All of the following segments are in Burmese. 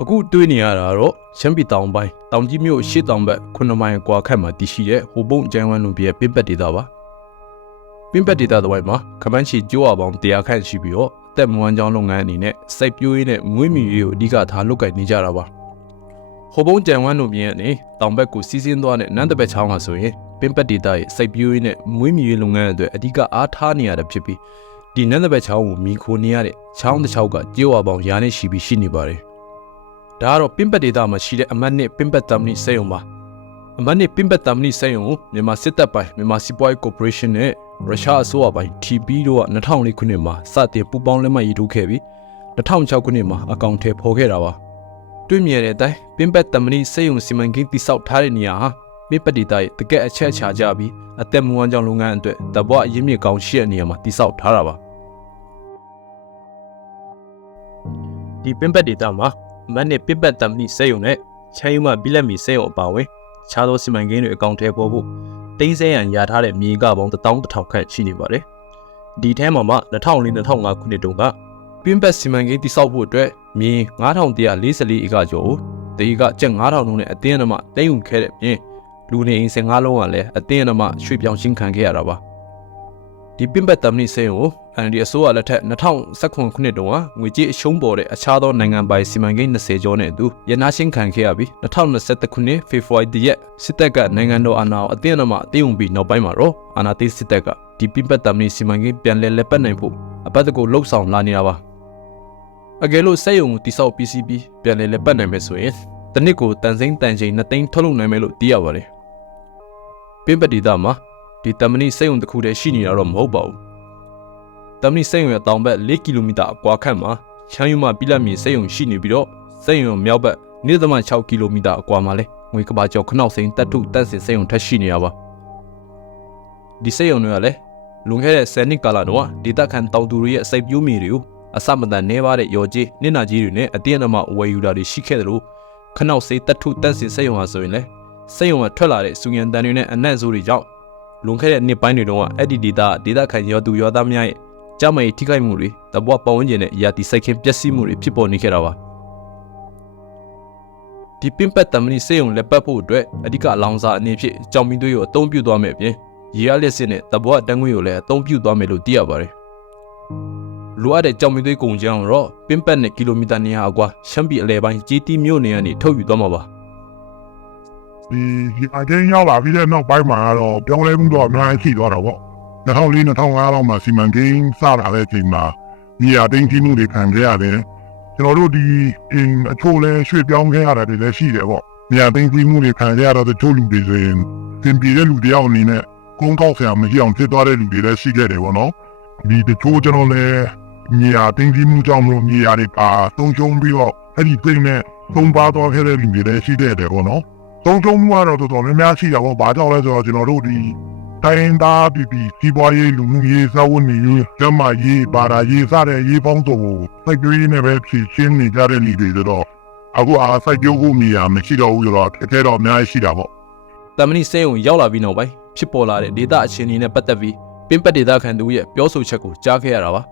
အခုတွေးနေရတာတော့ရှမ်းပြည်တောင်ပိုင်းတောင်ကြီးမြို့ရှေ့တောင်ဘက်9မိုင်ကွာခန့်မှာတည်ရှိတဲ့ဟိုပုံကျန်းဝမ်းလုံပြည့်ပင်းပက်ဒေသပါပင်းပက်ဒေသတစ်ဝိုက်မှာခမန်းချီကျိုးအပေါင်း100ခန့်ရှိပြီးတော့အသက်မွေးကြောင်းလုပ်ငန်းအနေနဲ့စိုက်ပျိုးရေးနဲ့မွေးမြူရေးကိုအဓိကထားလုပ်ကိုင်နေကြတာပါဟိုပုံကျန်းဝမ်းလုံပြည့်ကနေတောင်ဘက်ကိုစီးဆင်းသွားတဲ့နန်းတပက်ချောင်းဟာဆိုရင်ပင်းပက်ဒေသရဲ့စိုက်ပျိုးရေးနဲ့မွေးမြူရေးလုပ်ငန်းအတွက်အဓိကအားထားနေရတာဖြစ်ပြီးဒီနန်းတပက်ချောင်းကိုမိခိုနေရတဲ့ချောင်းတစ်ချောက်ကကျိုးအပေါင်းရာနဲ့ရှိပြီးရှိနေပါတယ်ဒါကတော့ပင်းပက်ဒေသမှာရှိတဲ့အမတ်နှစ်ပင်းပက်တမ်နီစေယုံပါအမတ်နှစ်ပင်းပက်တမ်နီစေယုံကိုမြန်မာစစ်တပ်ပိုင်းမြန်မာစီးပွားရေးကော်ပိုရေးရှင်းနဲ့ရုရှားအစိုးရပိုင်း TP တို့က2004ခုနှစ်မှာစတင်ပူးပေါင်းလက်မှတ်ရေးထိုးခဲ့ပြီး2006ခုနှစ်မှာအကောင့်ထဲပေါ်ခဲ့တာပါတွေ့မြင်တဲ့အတိုင်းပင်းပက်တမ်နီစေယုံစီမံကိန်းတည်ဆောက်ထားတဲ့နေရာဟာပင်းပက်ဒေသရဲ့တကယ့်အချက်အချာကြပြီးအသက်မွေးကြောင်းလုပ်ငန်းအတွက်တပွားအရင်းမြစ်ကောင်းရှိတဲ့နေရာမှာတည်ဆောက်ထားတာပါဒီပင်းပက်ဒေသမှာမန်နဲ့ပစ်ပတ်တမ်နီစေယုံနဲ့ချမ်းယူမဘီလက်မီစေယုံအပါဝင်ခြားသောစီမံကိန်းတွေအကောင့်ထဲပေါ်ဖို့တင်းစဲရန်ရထားတဲ့မြေကပေါင်း11000ခန့်ရှိနေပါတယ်။ဒီထဲမှာမှ2004-2005ခုနှစ်တုန်းကပင်းပက်စီမံကိန်းတည်ဆောက်ဖို့အတွက်မြေ9144ဧကကျော်ကိုတဧကကျပ်9000လုံးနဲ့အတင်းအဓမ္မသိမ်းယူခဲ့တဲ့ပြင်လူနေအိမ်15လုံးကလည်းအတင်းအဓမ္မရွှေ့ပြောင်းရှင်းခံခဲ့ရတာပါ။ဒီပင်းပက်တမ်နီစေယုံကိုNLD အစိုးရလက်ထက်2019ခုနှစ်တုန်းကငွေကြေးအရှုံးပေါ်တဲ့အခြားသောနိုင်ငံပိုင်စီမံကိန်း20ကျော်နဲ့အတူရနာရှင်းခံခဲ့ရပြီး2021ခုနှစ်ဖေဖော်ဝါရီလစစ်တပ်ကနိုင်ငံတော်အာဏာကိုအတင်းအဓမ္မအသိအုံပြီးနောက်ပိုင်းမှာတော့အာဏာသိမ်းစစ်တပ်ကဒီပင်းပက်တမ်နီစီမံကိန်းပြန်လည်ပတ်နိုင်ဖို့အပတ်တကူလှုပ်ဆောင်လာနေတာပါအကယ်လို့စက်ရုံကိုတိစောက် PCB ပြန်လည်ပတ်နိုင်မယ်ဆိုရင်တစ်နှစ်ကိုတန်စိမ့်တန်ချိန်2သိန်းထုတ်လုပ်နိုင်မယ်လို့သိရပါတယ်ပင်းပက်ဒေသမှာဒီတမ်နီစက်ရုံတစ်ခုတည်းရှိနေတာတော့မဟုတ်ပါဘူးတမ်နီစေယုံရဲ့တောင်ဘက်4ကီလိုမီတာအကွာခန့်မှာချမ်းယူမပြလက်မြေစေယုံရှိနေပြီးတော့စေယုံမြောက်ဘက်1.6ကီလိုမီတာအကွာမှာလဲငွေကဘာကျော်ခနောက်စိန်တက်ထုတက်စင်စေယုံထက်ရှိနေရပါဒီစေယုံတွေကလည်းလွန်ခဲ့တဲ့10နှစ်ကာလတော့ဒေသခံတောင်သူတွေရဲ့စိုက်ပျိုးမြေတွေကိုအစမတန်နှဲပါတဲ့ရော်ကြီးနစ်နာကြီးတွေနဲ့အတင်းအဓမ္မဝယ်ယူတာတွေရှိခဲ့တယ်လို့ခနောက်စိန်တက်ထုတက်စင်စေယုံဟာဆိုရင်လဲစေယုံကထွက်လာတဲ့စူညံတန်တွေနဲ့အနက်ဆိုးတွေကြောင့်လွန်ခဲ့တဲ့နှစ်ပိုင်းတွေတုန်းကအဲ့ဒီဒေသခံရောသူရောသားများရဲ့ကျမကြီးထိခိုက်မှုတွေတပွားပတ်ဝန်းကျင်နဲ့ရာသီစိုက်ခင်းပျက်စီးမှုတွေဖြစ်ပေါ်နေခဲ့တာပါဒီပင်းပက်တမ်နီစေယုံလက်ပတ်ဖို့အတွက်အဓိကအလောင်စာအနေဖြင့်ကြောင်မီသွေးကိုအသုံးပြုသွားမယ်ပြင်ရေရလျက်စစ်နဲ့တပွားတန်းငွေကိုလည်းအသုံးပြုသွားမယ်လို့သိရပါတယ်လိုအပ်တဲ့ကြောင်မီသွေးကုန်ကြအောင်တော့ပင်းပက်နဲ့ကီလိုမီတာ200အကွာရှမ်းပြည်အလဲပိုင်းကြီးတီးမြို့နယ်ကနေထုတ်ယူသွားမှာပါဒီအကျဉ်းရောက်လာပြီးတဲ့နောက်ပိုင်းမှာတော့ပြောင်းလဲမှုတော့အများကြီးရှိသွားတော့ဗော2004-2005လောက်မှာစီမံကိန်းစလာတဲ့အချိန်မှာမြေယာသိမ်းကြီးမှုတွေခံခဲ့ရတယ်ကျွန်တော်တို့ဒီအချို့လဲရွှေ့ပြောင်းခဲ့ရတာတွေလည်းရှိတယ်ဗောမြေယာသိမ်းကြီးမှုတွေခံခဲ့ရတော့တချို့လူတွေဆိုရင်သင်ပြည်တဲ့လူတယောက်အနေနဲ့ကုန်းကောက်ဆရာမရှိအောင်ဖြစ်သွားတဲ့လူတွေလည်းရှိခဲ့တယ်ဗောနော်ဒီတချို့ကျွန်တော်လဲမြေယာသိမ်းကြီးမှုကြောင့်လို့မြေယာတွေပါသုံးချုံပြီးတော့အဲ့ဒီသိမ်းနဲ့သုံးပါသွားခဲ့တဲ့လူတွေလည်းရှိတဲ့တယ်ဗောနော်သုံးချုံမှုကတော့တော်တော်များများရှိတာဗောဘာကြောင့်လဲဆိုတော့ကျွန်တော်တို့ဒီတိုင်းသားပြည်စီးပွားရေးလူမှုရေးစာဝန်ရေးကျန်းမာရေးဘာသာရေးစတဲ့ရေးပေါင်းစုံကိုစိုက်ပျိုးရေးနဲ့ပဲဖြည့်ရှင်းနေကြတဲ့လူတွေဆိုတော့အခုစိုက်ပျိုးဖို့နေရာမရှိတော့ဘူးဆိုတော့အခက်အခဲတော့အများကြီးရှိတာပေါ့တမ်နီစေယုံရောက်လာပြီးနောက်ပိုင်းဖြစ်ပေါ်လာတဲ့ဒေသအခြေအနေနဲ့ပတ်သက်ပြီးပင်းပက်ဒေသခံသူရဲ့ပြောဆိုချက်ကိုကြားခဲ့ရတာပါ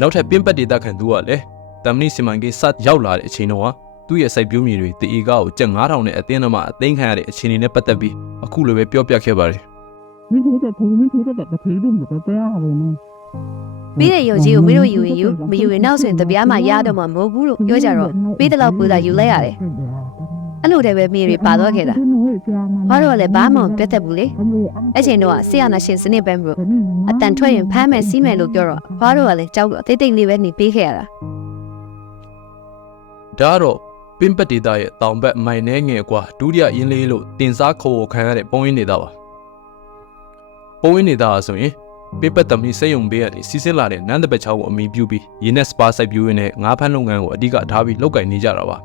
နောက်ထပ်ပင်းပက်ဒေသခံသူကလည်းတမ်နီစီမံကိန်းစရောက်လာတဲ့အချိန်တုန်းကသူ့ရဲ့စိုက်ပျိုးမြေတွေတဧကကိုကျပ်9000နဲ့အတင်းအဓမ္မအသိမ်းခံရတဲ့အခြေအနေနဲ့ပတ်သက်ပြီးအခုလိုပဲပြောပြခဲ့ပါတယ်ပြီးတဲ့ရုံကြီးကိုမင်းတို့ယူရင်ယူမယူရင်နောက်ဆိုရင်တပြားမှရတော့မှာမဟုတ်ဘူးလို့ပြောကြတော့ပြီးတဲ့လောက်ပူတာယူလိုက်ရတယ်အဲ့လိုတည်းပဲမြေတွေပါတော့ခဲ့တာဘာလို့လဲဘာမှမပြတ်သက်ဘူးလေအဲ့ချိန်တော့ဆီယနာရှင်စနစ်ပဲမလို့အတန်ထွက်ရင်ဖမ်းမယ်စီးမယ်လို့ပြောတော့ဘာလို့လဲကြောက်တော့တိတ်တိတ်လေးပဲနေပေးခဲ့ရတာဒါတော့ပင်းပက်ဒေသရဲ့တောင်ဘက်မိုင်နဲငယ်ကွာဒုတိယရင်းလေးလို့တင်စားခေါ်ခံရတဲ့ပုံရင်းနေတာပါပုံရင်းနေတာဆိုရင်ပင်းပက်တမ်နီစေယုံဘေးကနေစီးဆင်းလာတဲ့နန်းတပက်ချောင်းကိုအမိပြုပြီးရင်းနဲ့စပါစိုက်ပျိုးရင်းနဲ့ငါးဖမ်းလုပ်ငန်းကိုအဓိကထားပြီးလုပ်ကိုင်နေကြတာပါ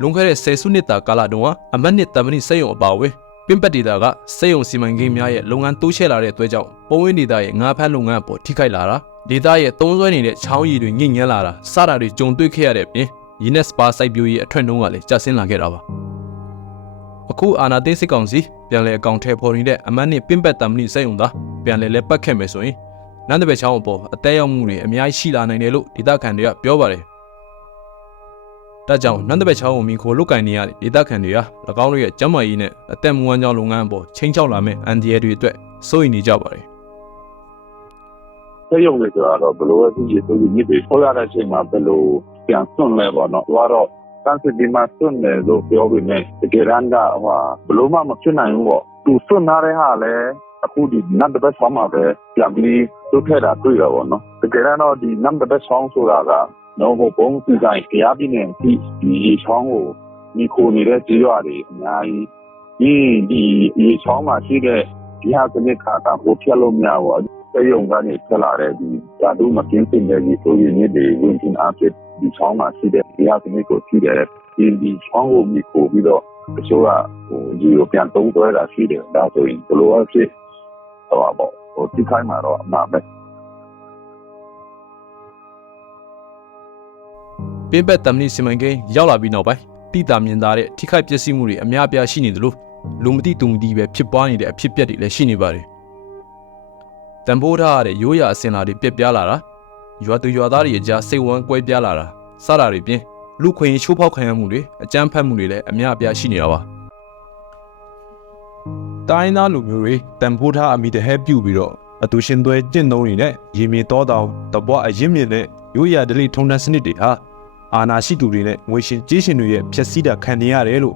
လွန်ခဲ့တဲ့10စုနှစ်တာကာလတုန်းကအမတ်နှစ်တမ်နီစေယုံအပါအဝင်ပင်းပက်ဒေသကစေယုံစီမံကိန်းများရဲ့လုပ်ငန်းတိုးချဲ့လာတဲ့အတွက်ကြောင့်ပုံရင်းဒေသရဲ့ငါးဖမ်းလုပ်ငန်းအပေါ်ထိခိုက်လာတာဒေသရဲ့သုံးစွဲနေတဲ့ချောင်းရည်တွေညှိညမ်းလာတာစတာတွေကြုံတွေ့ခဲ့ရတဲ့ပြင်ရင်းနဲ့စပါစိုက်ပျိုးရေးအထွတ်နှုန်းကလည်းကျဆင်းလာခဲ့တာပါအခုအာနာသိစစ်ကောင်စီပြန်လည်အကောင့်ထဲပေါ်နေတဲ့အမတ်နှစ်ပင်းပက်တမ်နီစေယုံသာပြန်လည်လက်ပတ်ခဲ့မယ်ဆိုရင်နန်းတပည့်ချောင်းအပေါ်အသေးရောက်မှုတွေအများကြီးရှိလာနိုင်တယ်လို့ဒေသခံတွေကပြောပါတယ် ဒါကြောင့်နန္ဒဘက်ချောင်းကိုမိခိုလုတ်ကင်နေရတဲ့ဒေသခံတွေဟာ၎င်းတို့ရဲ့ကျန်းမာရေးနဲ့အသက်မွေးဝမ်းကြောင်းလုပ်ငန်းအပေါ်ချိန်ချောက်လာမဲ့အန်ဒီရဲတွေအတွက်စိုးရိမ်နေကြပါတယ် ဆက်ရုံတွေဆိုတော့ဘယ်လိုပဲဖြစ်ဖြစ်သူကြီးတွေခေါ်ရတဲ့အချိန်မှာဘယ်လိုပြန်ဆွန့်လဲပေါ့နော်သူကတော့တန်းစစ်ဒီမှာဆွန့်တယ်လို့ပြောပြီးနေတကယ်တမ်းကဘယ်လိုမှမဖြစ်နိုင်ဘူးပေါ့သူဆွန့်ထားတဲ့ဟာလည်းအခုဒီနတ်တပတ်ဆောင်မှာပဲပြန်ပြီးသူ့ထက်တာတွေ့ရပါတော့တကယ်တော့ဒီနတ်တပတ်ဆောင်ဆိုတာကတော့ဘုံစီတိုင်းကြားပြီးနေဒီချောင်းကိုဒီကိုနေတဲ့ကြေးရွာတွေအများကြီးဒီချောင်းမှာရှိတဲ့ဒီဟာကနေ့ခါတာကိုဖျက်လို့မရဘူးဆက်ရုံကနေထွက်လာတဲ့ဒီဓာတုမကင်းစင်တဲ့ဒီဆိုရင်ဒီဝင်ချင်းအဖြစ်ဒီချောင်းမှာရှိတဲ့ဒီဟာကနေ့ကိုကြည့်တယ်ဒီချောင်းကိုမြစ်ကိုပြီးတော့တချို့ကဒီကိုပြန်သုံးသွဲတာရှိတယ်ဒါဆိုရင်ဘယ်လိုအဖြစ်တော့ပေါ့ဒီခိုင်းမှာတော့အမှားပဲ ပင်းပက်တမ်နီစီမံကိန်းရောက်လာပြီးနောက်ပိုင်းတိတာမြင်သာတဲ့ထိခိုက်ပျက်စီးမှုတွေအများအပြားရှိနေသလိုလူမတိတူမတိပဲဖြစ်ပွားနေတဲ့အဖြစ်အပျက်တွေလည်းရှိနေပါတယ်တန်ဖိုးထားရတဲ့ရိုးရာအစင်လာတွေပြက်ပြားလာတာရွာသူရွာသားတွေအကြားစိတ်ဝမ်းကွဲပြားလာတာစတာတွေပြင်လူခွင့်ချိုးဖောက်ခံရမှုတွေအကြမ်းဖက်မှုတွေလည်းအများအပြားရှိနေတာပါတိုင်းသားလူမျိုးတွေတန်ဖိုးထားအမိတဟဲပြုတ်ပြီးတော့အတူရှင်သွဲကျင့်သုံးနေတဲ့ရေမြေတော်တောင်တပွားအရင်မြင့်တဲ့ရိုးရာဒလိထုံတန်းစနစ်တွေဟာအာနာရှိသူတွေနဲ့ငွေရှင်ကြေးရှင်တွေရဲ့ဖျက်ဆီးတာခံနေရတယ်လို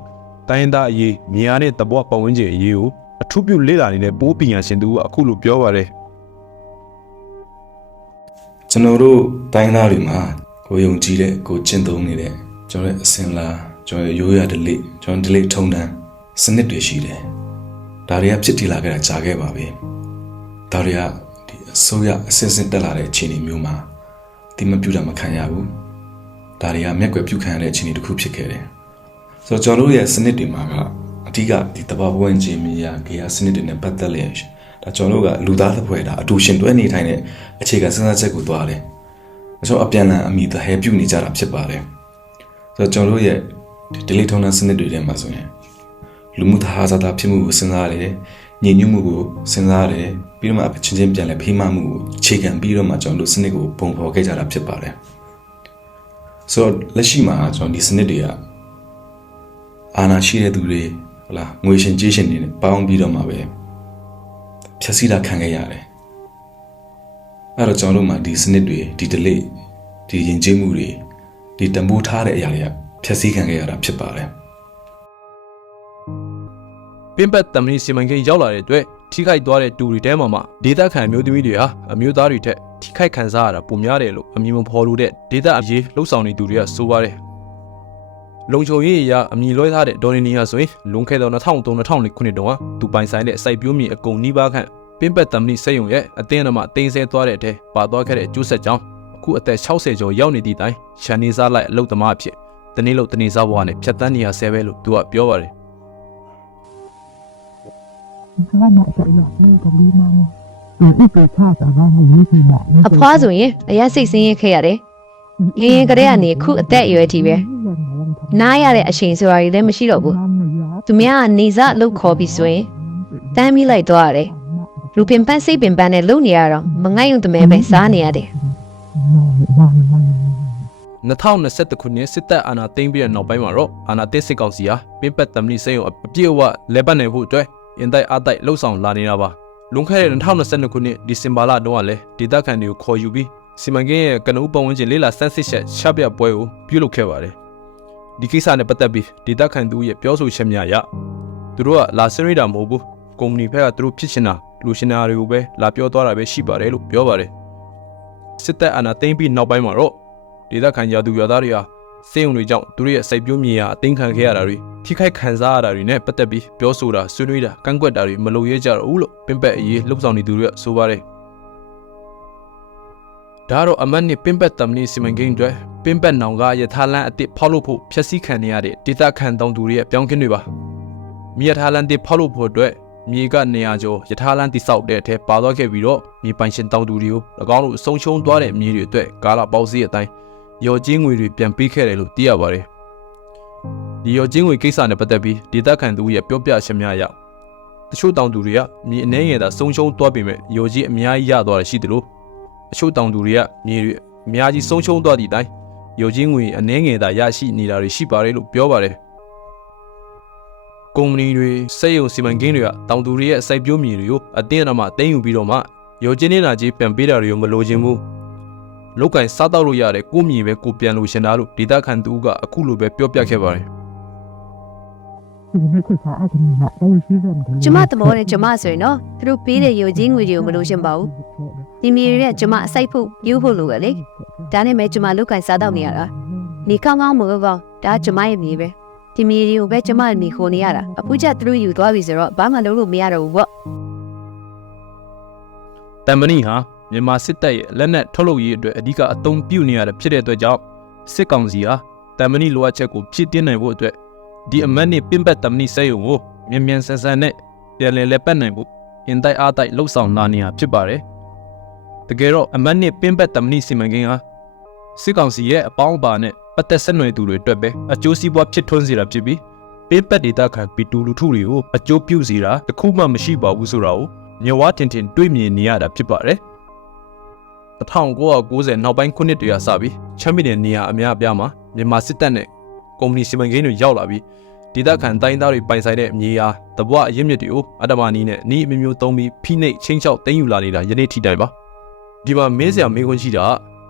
့တိုင်းသားအရေးမြေယာနဲ့တပွားပတ်ဝန်းကျင်အရေးကိုအထူးပြုလေ့လာနေတဲ့ပိုးပညာရှင်သူကအခုလိုပြောပါတယ်ကျွန်တော်တို့တိုင်းသားတွေမှာကိုယုံကြည်တဲ့ကိုကျင့်သုံးနေတဲ့ကျွန်တော်ရဲ့အစင်လာကျွန်တော်ရဲ့ရိုးရာဒလိကျွန်တော်ဒလိထုံတန်းစနစ်တွေရှိတယ်ဒါတွေကဖြစ်တည်လာခဲ့တာကြာခဲ့ပါပြီဒါတွေကဒီအစိုးရအစစ်စစ်တက်လာတဲ့အခြေအနေမျိုးမှာဒီမပြူတာမခံရဘူးဒါတွေကမျက်ကွယ်ပြုခံရတဲ့အခြေအနေတစ်ခုဖြစ်ခဲ့တယ်ဆိုတော့ကျွန်တော်တို့ရဲ့စနစ်တွေမှာကအဓိကဒီတဘာဝဝင်ခြင်းမြေယာဂေယစနစ်တွေနဲ့ပတ်သက်လျက်ဒါကျွန်တော်တို့ကလူသားတစ်ဖွဲ့ဒါအတူရှင်တွဲနေထိုင်တဲ့အခြေခံစဉ်းစားချက်ကိုသွားတယ်ကျွန်တော်အပြန်လန်အမိသဟဲပြုနေကြတာဖြစ်ပါတယ်ဆိုတော့ကျွန်တော်တို့ရဲ့ဒီလေထုံးတဲ့စနစ်တွေထဲမှာဆိုရင်လူမှုသဟာဇာတာဖြစ်မှုကိုစဉ်းစားရတယ်ညီညွတ်မှုကိုစဉ်းစားရတယ်ပြီးတော့မှချင်းချင်းပြန်လဲဖိမမှုကိုအခြေခံပြီးတော့မှကျွန်တော်တို့စနစ်ကိုပုံဖော်ခဲ့ကြတာဖြစ်ပါတယ်ဆိုတော့လက်ရှိမှာကျွန်တော်ဒီစနစ်တွေကအာဏာရှိတဲ့သူတွေဟုတ်လားငွေရှင်ကြေးရှင်တွေနဲ့ပေါင်းပြီးတော့မှပဲဖြည့်ဆည်းတာခံခဲ့ရတယ်အဲ့တော့ကျွန်တော်တို့မှာဒီစနစ်တွေဒီ delay ဒီယဉ်ကျေးမှုတွေဒီတံပိုးထားတဲ့အရာတွေကဖြည့်ဆည်းခံခဲ့ရတာဖြစ်ပါတယ်ပင်းပက်တမ်နီစီမံကိန်းရောက်လာတဲ့အတွက်ထိခိုက်သွားတဲ့တူတွေတဲမှာဒေသခံမျိုးသမီးတွေဟာအမျိုးသားတွေထက်ထိခိုက်ခံစားရတာပိုများတယ်လို့အမည်မဖော်လို့တဲ့ဒေသအရေးလှုပ်ဆောင်နေသူတွေကဆိုပါတယ်လုံခြုံရေးအရာအမည်လွှဲထားတဲ့ဒေါ်နီနီယာဆိုရင်လွန်ခဲ့သော2003-2004ခုနှစ်တုန်းကသူပိုင်ဆိုင်တဲ့အစိုက်ပျိုးမြေအကုန်နီးပါးခန့်ပင်းပက်တမ်နီစက်ရုံရဲ့အသင်းအမတင်ဆဲသွားတဲ့အထက်ပါသွားခဲ့တဲ့ကျိုးဆက်ကြောင်းအခုအသက်60ကျော်ရောက်နေသည့်တိုင်ရှန်နေစားလိုက်အလုပ်သမားအဖြစ်တနေ့လို့တနေ့စားဘဝနဲ့ဖြတ်တန်းနေရဆဲပဲလို့သူကပြောပါတယ်အဖွားဆိုရင်အရင်စိတ်ဆင်းရဲခဲ့ရတယ်ငယ်ငယ်ကလေးကနေခုအသက်အရွယ်ထိပဲနားရတဲ့အချိန်ဆိုတာကြီးလည်းမရှိတော့ဘူးသူများကနေစားအလုပ်ခေါ်ပြီးဆိုရင်တမ်းမိလိုက်သွားရတယ်လူပင်ပန်းစိတ်ပင်ပန်းနဲ့လုံနေရတော့မငိုက်ရုံတမဲပဲစားနေရတယ်2021ခုနှစ်စစ်တပ်အာဏာသိမ်းပြီးတဲ့နောက်ပိုင်းမှာတော့အာဏာသိမ်းစစ်ကောင်စီဟာပင်းပက်တမ်နီစက်ရုံအပြည့်အဝလဲပတ်နိုင်ဖို့အတွက်အင်တိုက်အားတိုက်လှုပ်ဆောင်လာနေတာပါလွန်ခဲ့တဲ့2022ခုနှစ်ဒီဇင်ဘာလတုန်းကလည်းဒေသခံတွေကိုခေါ်ယူပြီးစီမံကိန်းရဲ့ကနဦးပတ်ဝန်းကျင်လေးလာစမ်းစစ်ချက်ချပြပွဲကိုပြုလုပ်ခဲ့ပါတယ်ဒီကိစ္စနဲ့ပတ်သက်ပြီးဒေသခံသူရဲ့ပြောဆိုချက်များအရသူတို့ကလာစရိတာမဟုတ်ဘူးကုမ္ပဏီဘက်ကသူတို့ဖြစ်ချင်တာလူရှင်နာတွေကိုပဲလာပြောသွားတာပဲရှိပါတယ်လို့ပြောပါတယ်စစ်တပ်အာဏာသိမ်းပြီးနောက်ပိုင်းမှာတော့ဒေသခံရာသူရွာသားတွေဟာစေယုံတွေကြောင့်သူတို့ရဲ့စိုက်ပျိုးမြေယာအသိမ်းခံခဲ့ရတာတွေထိခိုက်ခံစားရတာတွေနဲ့ပတ်သက်ပြီးပြောဆိုတာဆွေးနွေးတာကန့်ကွက်တာတွေမလုပ်ရဲကြတော့ဘူးလို့ပင်းပက်အရေးလှုပ်ဆောင်နေသူတွေကဆိုပါတယ်ဒါတော့အမတ်နဲ့ပင်းပက်တမ်နီစီမံကိန်းတွေပင်းပက်နောင်ကရထားလမ်းအစ်စ်ဖောက်လို့ဖို့ဖျက်ဆီးခံနေရတဲ့ဒေသခံတောင်သူတွေရဲ့ပြောင်းခင်းတွေပါမြေရထားလမ်းတစ်ဖောက်လို့ဖို့အတွက်မြေကနေရာကျော်ရထားလမ်းတိဆောက်တဲ့အထက်ပါသွားခဲ့ပြီးတော့မြေပိုင်ရှင်တောင်သူတွေကို၎င်းတို့အဆုံးရှုံးသွားတဲ့မြေတွေအတွက်ကာလပေါက်စီးအတိုင်းရော်ကျင်းငွေတွေပြန်ပေးခဲ့တယ်လို့သိရပါတယ်ဒီရော်ကျင်းငွေကိစ္စနဲ့ပတ်သက်ပြီးဒေသခံသူရဲ့ပြောပြချက်များအရတချို့တောင်သူတွေကမြေအနေငယ်သာဆုံးရှုံးသွားပေမဲ့ရော်ကြီးအများကြီးရသွားတယ်ရှိတယ်လို့အချို့တောင်သူတွေကမြေတွေအများကြီးဆုံးရှုံးသွားသည့်တိုင် ရုပ်ချင်းငွေအနှဲငယ်သာရရှိနေတာတွေရှိပါတယ်လို့ပြောပါတယ်ကုမ္ပဏီတွေစက်ရုံစီမံကိန်းတွေကတောင်သူတွေရဲ့စိုက်ပျိုးမြေတွေကိုအတင်းအဓမ္မသိမ်းယူပြီးတော့မှရုပ်ချင်းနေတာကြီးပြန်ပေးတာတွေကိုမလိုချင်ဘူးလောက်ကင်စားတော့လို့ရတဲ့ကိုမြေပဲကိုပြန်လို့ရှင်တာလို့ဒေတာခန်သူကအခုလိုပဲပြောပြခဲ့ပါတယ်ကျမသဘောနဲ့ကျမဆိုရင်နော်သူတို့ပေးတဲ့ရုပ်ချင်းငွေတွေကိုမလို့ရှင်ပါဘူးဒီမြေတွေကကျမအစိုက်ဖို့ယူဖို့လိုပဲလေဒါနဲ့ပဲကျမလုတ်ကန်စားတော့နေရတာနေကောင်းကောင်းမဟုတ်ကောင်းဒါကျမရဲ့မြေပဲဒီမြေတွေကိုပဲကျမနေခိုနေရတာအခုကျသူတို့ယူသွားပြီဆိုတော့ဘာမှလုပ်လို့မရတော့ဘူးပေါ့ တမ်မဏိဟာမြန်မာစစ်တပ်ရဲ့လက်နက်ထုတ်လုပ်ရေးအတွက်အဓိကအသုံးပြုနေရတဲ့ဖြစ်တဲ့အတွက်ကြောင့်စစ်ကောင်စီဟာတမ်မဏိလိုအပ်ချက်ကိုဖြည့်တင်းနိုင်ဖို့အတွက်ဒီအမတ်နဲ့ပင်ပတ်တမ်မဏိစက်ရုံကိုမြန်မြန်ဆန်ဆန်နဲ့ပြန်လည်လက်ပတ်နိုင်ဖို့အင်တိုက်အားတိုက်လှုပ်ဆောင်လာနေတာဖြစ်ပါတယ်တကယ်တော့အမတ်နဲ့ပင်ပတ်တမ်မဏိစီမံကိန်းဟာစစ်ကောင်စီရဲ့အပေါင်းအပါနဲ့ပတ်သက်ဆက်နွယ်သူတွေအတွက်ပဲအကျိုးစီးပွားဖြစ်ထွန်းစေတာဖြစ်ပြီးပင်ပတ်ဒေတာခံပီတူလူထုတွေကိုအကျိုးပြုစေတာတခုမှမရှိပါဘူးဆိုတာကိုမြဝတင်တင်တွေးမြင်နေရတာဖြစ်ပါတယ်1990နောက်ပိုင်းခုနှစ်တွေကစပြီးချမ်းပြည်နယ်နေရာအများအပြားမှာမြန်မာစစ်တပ်နဲ့ကုမ္ပဏီစီမံကိန်းတွေရောက်လာပြီးဒေသခံတိုင်းသားတွေပိုင်ဆိုင်တဲ့မြေယာတဘွားအရင်းမြစ်တွေကိုအတ္တမနီးနဲ့နီးအမျိုးမျိုးသုံးပြီးဖိနှိပ်ချင်းချောက်သိမ်းယူလာနေတာယနေ့ထိတိုင်ပါဒီမှာမဲစရာမေးခွန်းရှိတာ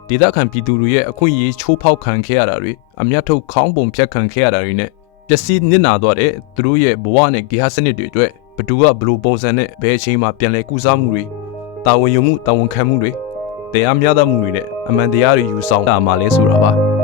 ဒေသခံပြည်သူတွေရဲ့အခွင့်အရေးချိုးဖောက်ခံခဲ့ရတာတွေအမျက်ထုတ်ခေါင်းပုံဖြတ်ခံခဲ့ရတာတွေနဲ့ပျက်စီးနစ်နာသွားတဲ့သူတို့ရဲ့ဘဝနဲ့ဂေဟစနစ်တွေအတွက်ဘသူကဘလို့ပုံစံနဲ့ဘယ်အချိန်မှပြန်လဲကုစားမှုတွေတာဝန်ယူမှုတာဝန်ခံမှုတွေတရားမျှတမှုတွေနဲ့အမှန်တရားတွေယူဆောင်တာမှလဲဆိုတာပါ